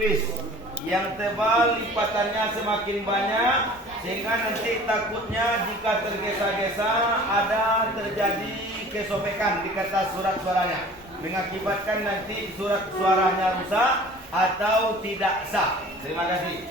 tipis. Yang tebal lipatannya semakin banyak, sehingga nanti takutnya jika tergesa-gesa ada terjadi kesobekan di kertas surat suaranya, mengakibatkan nanti surat suaranya rusak atau tidak sah. Terima kasih.